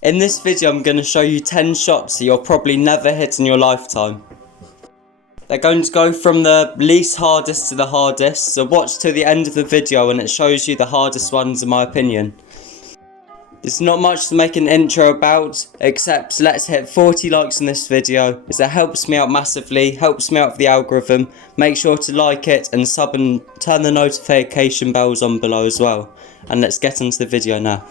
In this video I'm going to show you 10 shots that you'll probably never hit in your lifetime. They're going to go from the least hardest to the hardest, so watch till the end of the video and it shows you the hardest ones in my opinion. There's not much to make an intro about, except let's hit 40 likes in this video, as it helps me out massively, helps me out with the algorithm. Make sure to like it and sub and turn the notification bells on below as well. And let's get into the video now.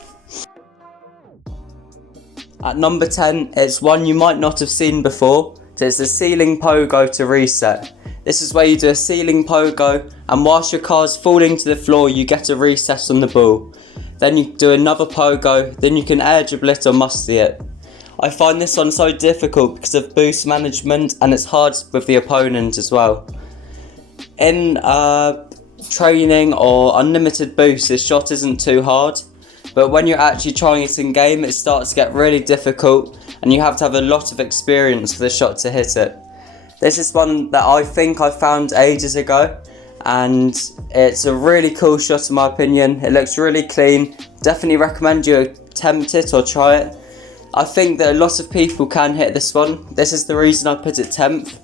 At number 10, it's one you might not have seen before. It's the ceiling pogo to reset. This is where you do a ceiling pogo, and whilst your car's falling to the floor you get a reset on the ball. Then you do another pogo, then you can air dribble it or musty it. I find this one so difficult because of boost management, and it's hard with the opponent as well. In training or unlimited boost, this shot isn't too hard, but when you're actually trying it in game it starts to get really difficult and you have to have a lot of experience for the shot to hit it. This is one that I think I found ages ago, and it's a really cool shot in my opinion. It looks really clean. Definitely recommend you attempt it or try it. I think that a lot of people can hit this one. This is the reason I put it 10th,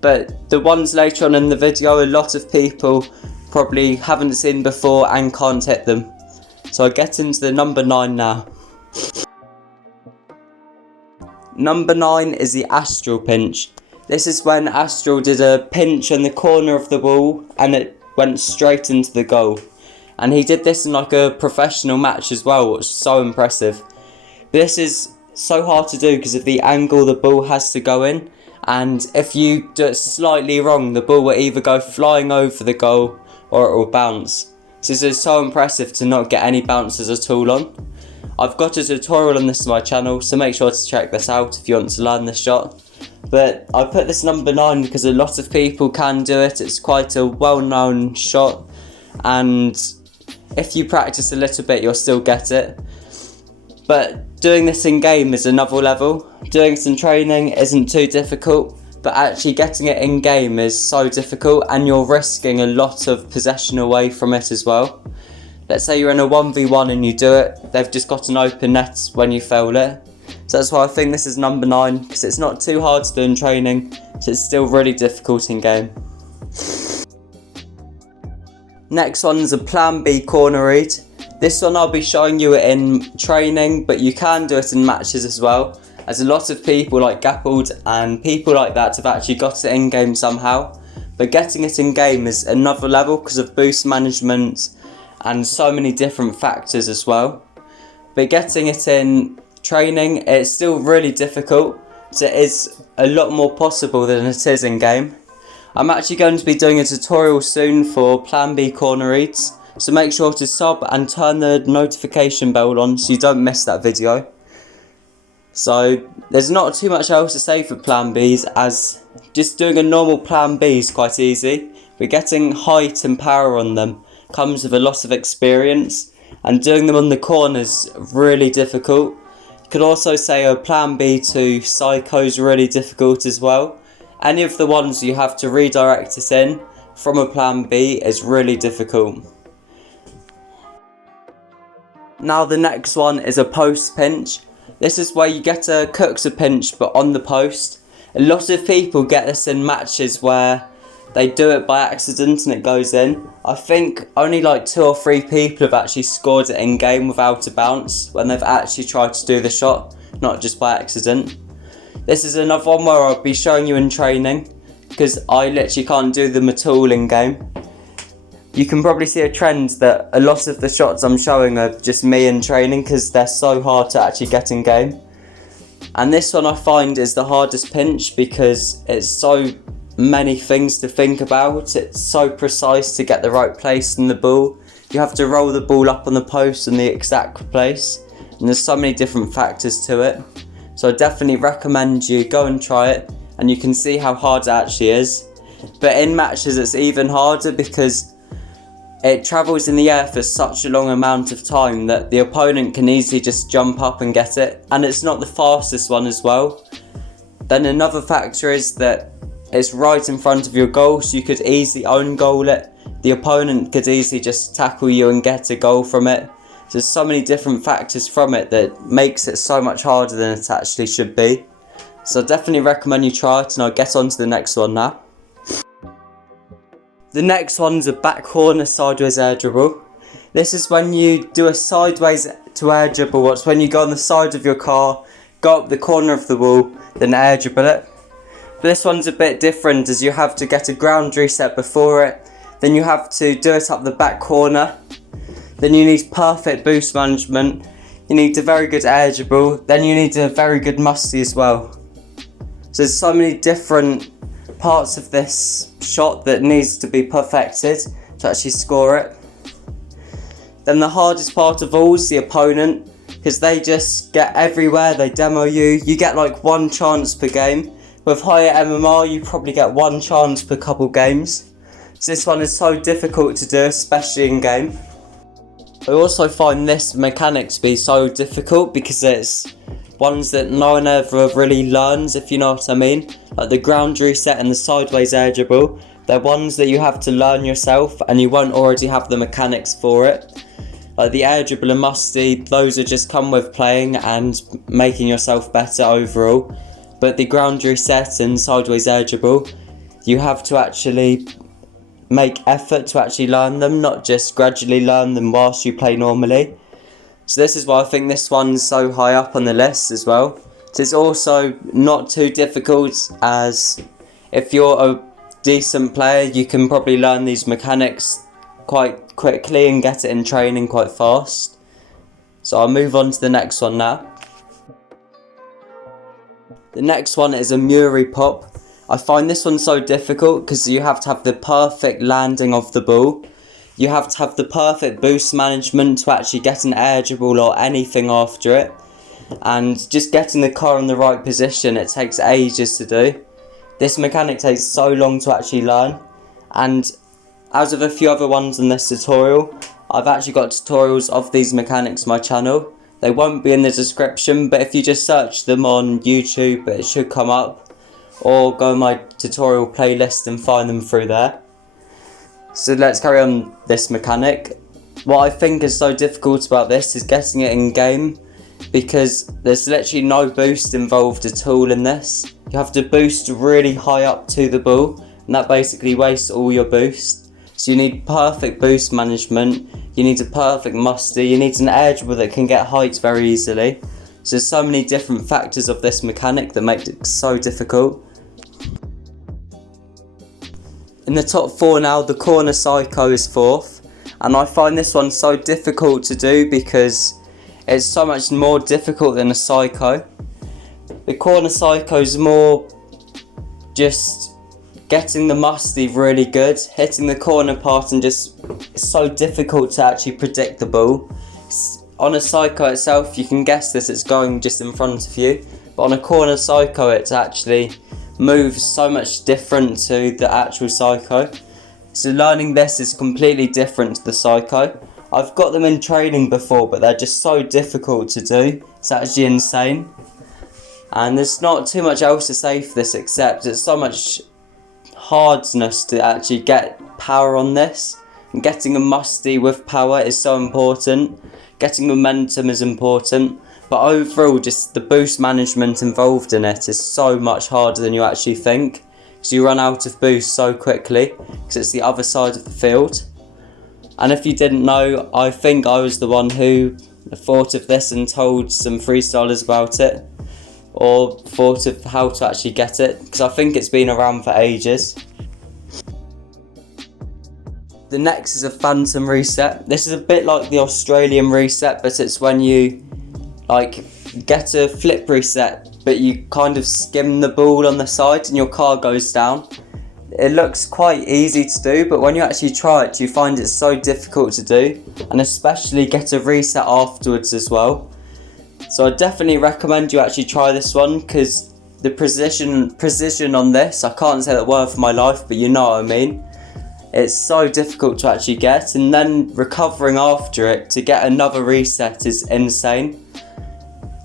but the ones later on in the video a lot of people probably haven't seen before and can't hit them. So I get into the number 9 now. Number 9 is the AZTRAL pinch. This is when AZTRAL did a pinch in the corner of the ball and it went straight into the goal. And he did this in like a professional match as well, which was so impressive. This is so hard to do because of the angle the ball has to go in, and if you do it slightly wrong the ball will either go flying over the goal or it will bounce. So this is so impressive to not get any bounces at all on. I've got a tutorial on this on my channel, so make sure to check this out if you want to learn this shot. But I put this number 9 because a lot of people can do it. It's quite a well-known shot, and if you practice a little bit you'll still get it. But doing this in game is another level. Doing it in training isn't too difficult, but actually getting it in game is so difficult, and you're risking a lot of possession away from it as well. Let's say you're in a 1v1 and you do it, they've just got an open net when you fail it. So that's why I think this is number 9, because it's not too hard to do in training, so it's still really difficult in game. Next one is a plan B corner read. This one I'll be showing you in training, but you can do it in matches as well, as a lot of people like Gappled and people like that have actually got it in game somehow. But getting it in game is another level because of boost management and so many different factors as well. But getting it in training, it's still really difficult, so it is a lot more possible than it is in game. I'm actually going to be doing a tutorial soon for plan B corner reads, so make sure to sub and turn the notification bell on so you don't miss that video. So there's not too much else to say for plan Bs, as just doing a normal plan B is quite easy, but getting height and power on them comes with a lot of experience, and doing them on the corners really difficult. You could also say a plan B to psycho is really difficult as well. Any of the ones you have to redirect it in from a plan B is really difficult. Now the next one is a post pinch. This is where you get a cook's pinch but on the post. A lot of people get this in matches where they do it by accident and it goes in. I think only like 2 or 3 people have actually scored it in game without a bounce when they've actually tried to do the shot, not just by accident. This is another one where I'll be showing you in training, because I literally can't do them at all in game. You can probably see a trend that a lot of the shots I'm showing are just me in training because they're so hard to actually get in game. And this one I find is the hardest pinch because it's so many things to think about. It's so precise to get the right place in the ball. You have to roll the ball up on the post in the exact place, and there's so many different factors to it. So I definitely recommend you go and try it, and you can see how hard it actually is. But in matches it's even harder because it travels in the air for such a long amount of time that the opponent can easily just jump up and get it, and it's not the fastest one as well. Then another factor is that it's right in front of your goal, so you could easily own goal it. The opponent could easily just tackle you and get a goal from it. There's so many different factors from it that makes it so much harder than it actually should be. So I definitely recommend you try it, and I'll get on to the next one now. The next one's a back corner sideways air dribble. This is when you do a sideways to air dribble. It's when you go on the side of your car, go up the corner of the wall, then air dribble it. But this one's a bit different, as you have to get a ground reset before it, then you have to do it up the back corner, then you need perfect boost management, you need a very good air dribble, then you need a very good musty as well. So there's so many different parts of this shot that needs to be perfected to actually score it. Then the hardest part of all is the opponent, because they just get everywhere, they demo you. You get like one chance per game. With higher MMR you probably get one chance per couple games. So this one is so difficult to do, especially in game. I also find this mechanic to be so difficult because it's ones that no one ever really learns, if you know what I mean. Like the ground reset and the sideways air dribble, they're ones that you have to learn yourself and you won't already have the mechanics for it. Like the air dribble and musty, those are just come with playing and making yourself better overall. But the ground reset and sideways air dribble, you have to actually make effort to actually learn them, not just gradually learn them whilst you play normally. So this is why I think this one's so high up on the list as well. So it's also not too difficult, as if you're a decent player you can probably learn these mechanics quite quickly and get it in training quite fast. So I'll move on to the next one now. The next one is a MURIE pop. I find this one so difficult because you have to have the perfect landing of the ball. You have to have the perfect boost management to actually get an air dribble or anything after it. And just getting the car in the right position, it takes ages to do. This mechanic takes so long to actually learn. And as with a few other ones in this tutorial, I've actually got tutorials of these mechanics on my channel. They won't be in the description, but if you just search them on YouTube, it should come up. Or go on my tutorial playlist and find them through there. So let's carry on this mechanic. What I think is so difficult about this is getting it in game, because there's literally no boost involved at all in this. You have to boost really high up to the ball, and that basically wastes all your boost. So you need perfect boost management, you need a perfect musty, you need an air dribble that can get height very easily. So there's so many different factors of this mechanic that make it so difficult. In the top 4 now, the corner psycho is 4th, and I find this one so difficult to do because it's so much more difficult than a psycho. The corner psycho is more just getting the musty really good, hitting the corner part, and just it's so difficult to actually predict the ball. On a psycho itself you can guess that it's going just in front of you, but on a corner psycho it's actually moves so much different to the actual psycho. So learning this is completely different to the psycho. I've got them in training before, but they're just so difficult to do. It's actually insane. And there's not too much else to say for this, except it's so much hardness to actually get power on this. And getting a musty with power is so important. Getting momentum is important. But overall, just the boost management involved in it is so much harder than you actually think. Because you run out of boost so quickly, because it's the other side of the field. And if you didn't know, I think I was the one who thought of this and told some freestylers about it. Or thought of how to actually get it, because I think it's been around for ages. The next is a phantom reset. This is a bit like the Australian reset, but it's when you get a flip reset, but you kind of skim the ball on the side and your car goes down. It looks quite easy to do, but when you actually try it, you find it so difficult to do, and especially get a reset afterwards as well. So I definitely recommend you actually try this one, because the precision on this, I can't say that word for my life, but you know what I mean. It's so difficult to actually get, and then recovering after it to get another reset is insane.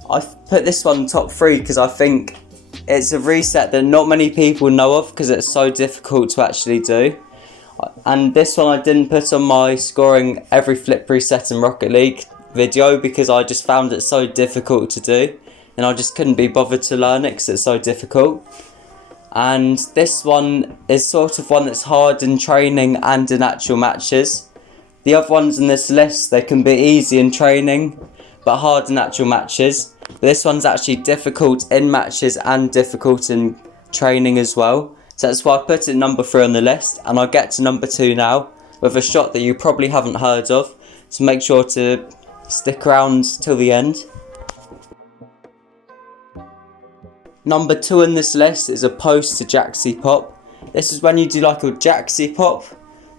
I've put this one top 3 because I think it's a reset that not many people know of, because it's so difficult to actually do. And this one I didn't put on my scoring every flip reset in Rocket League. video because I just found it so difficult to do, and I just couldn't be bothered to learn it because it's so difficult. And this one is sort of one that's hard in training and in actual matches. The other ones in this list, they can be easy in training but hard in actual matches. But this one's actually difficult in matches and difficult in training as well. So that's why I put it number 3 on the list, and I'll get to number 2 now with a shot that you probably haven't heard of. So make sure to stick around till the end. Number 2 in this list is a post to JAKZE pop. This is when you do like a JAKZE pop,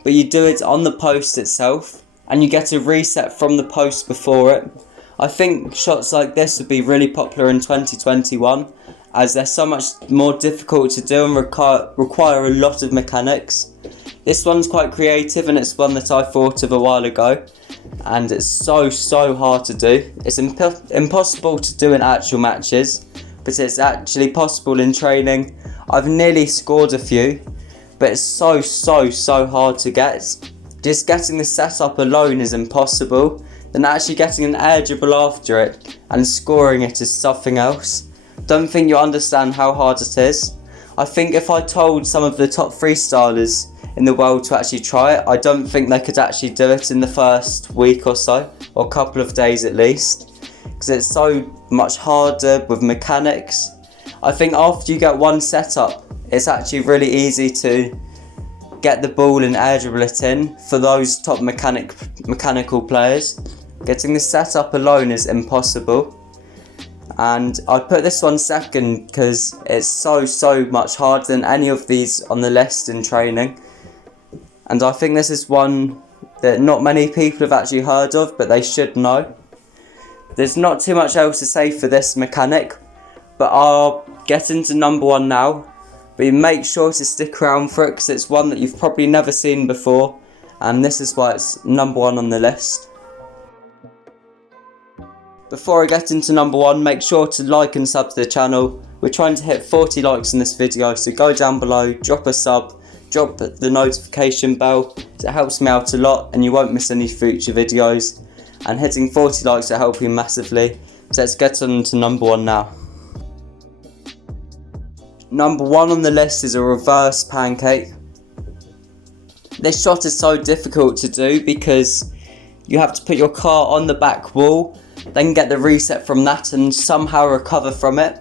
but you do it on the post itself, and you get a reset from the post before it. I think shots like this would be really popular in 2021, as they're so much more difficult to do and require a lot of mechanics. This one's quite creative, and it's one that I thought of a while ago, and it's so hard to do. It's impossible to do in actual matches, but it's actually possible in training. I've nearly scored a few, but it's so hard to get. Just getting the setup alone is impossible, then actually getting an air dribble after it and scoring it is something else. Don't think you understand how hard it is. I think if I told some of the top freestylers in the world to actually try it, I don't think they could actually do it in the first week or so, or couple of days at least, because it's so much harder with mechanics. I think after you get one setup, it's actually really easy to get the ball and air dribble it in for those top mechanical players. Getting the setup alone is impossible, and I put this one second because it's so much harder than any of these on the list in training. And I think this is one that not many people have actually heard of, but they should know. There's not too much else to say for this mechanic, but I'll get into number 1 now. But make sure to stick around for it because it's one that you've probably never seen before, and this is why it's number 1 on the list. Before I get into number 1, make sure to like and sub to the channel. We're trying to hit 40 likes in this video, so go down below, drop a sub, drop the notification bell. It helps me out a lot and you won't miss any future videos. And hitting 40 likes will help you massively. So let's get on to number 1 now. Number 1 on the list is a reverse pancake. This shot is so difficult to do because you have to put your car on the back wall, then get the reset from that and somehow recover from it.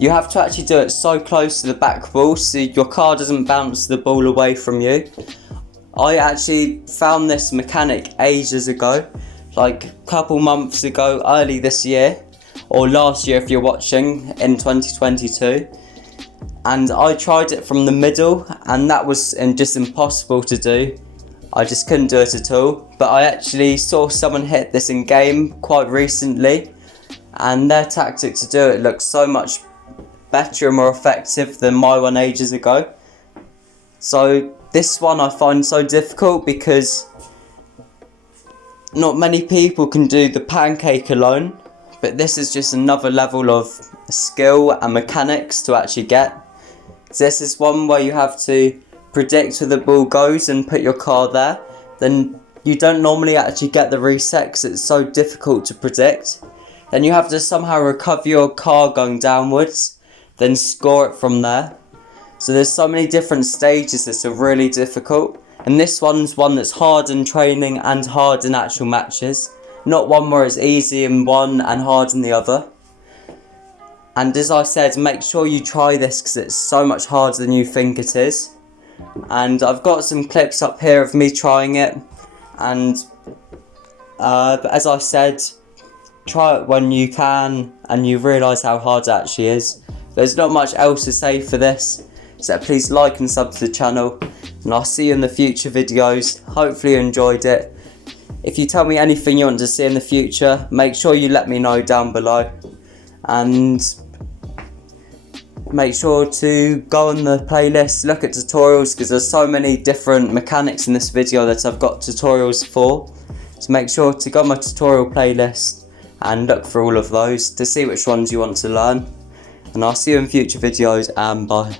You have to actually do it so close to the back wall so your car doesn't bounce the ball away from you. I actually found this mechanic ages ago, like a couple months ago, early this year, or last year if you're watching, in 2022. And I tried it from the middle and that was just impossible to do. I just couldn't do it at all. But I actually saw someone hit this in game quite recently, and their tactic to do it looks so much better and more effective than my one ages ago. So this one I find so difficult because not many people can do the pancake alone, but this is just another level of skill and mechanics to actually get. So this is one where you have to predict where the ball goes and put your car there. Then you don't normally actually get the reset because it's so difficult to predict. Then you have to somehow recover your car going downwards, then score it from there. So there's so many different stages that are really difficult. And this one's one that's hard in training and hard in actual matches. Not one where it's easy in one and hard in the other. And as I said, make sure you try this because it's so much harder than you think it is. And I've got some clips up here of me trying it. And but as I said, try it when you can and you realise how hard it actually is. There's not much else to say for this, so please like and sub to the channel, and I'll see you in the future videos. Hopefully you enjoyed it. If you tell me anything you want to see in the future, make sure you let me know down below, and make sure to go on the playlist, look at tutorials, because there's so many different mechanics in this video that I've got tutorials for. So make sure to go on my tutorial playlist and look for all of those to see which ones you want to learn. And I'll see you in future videos, and bye.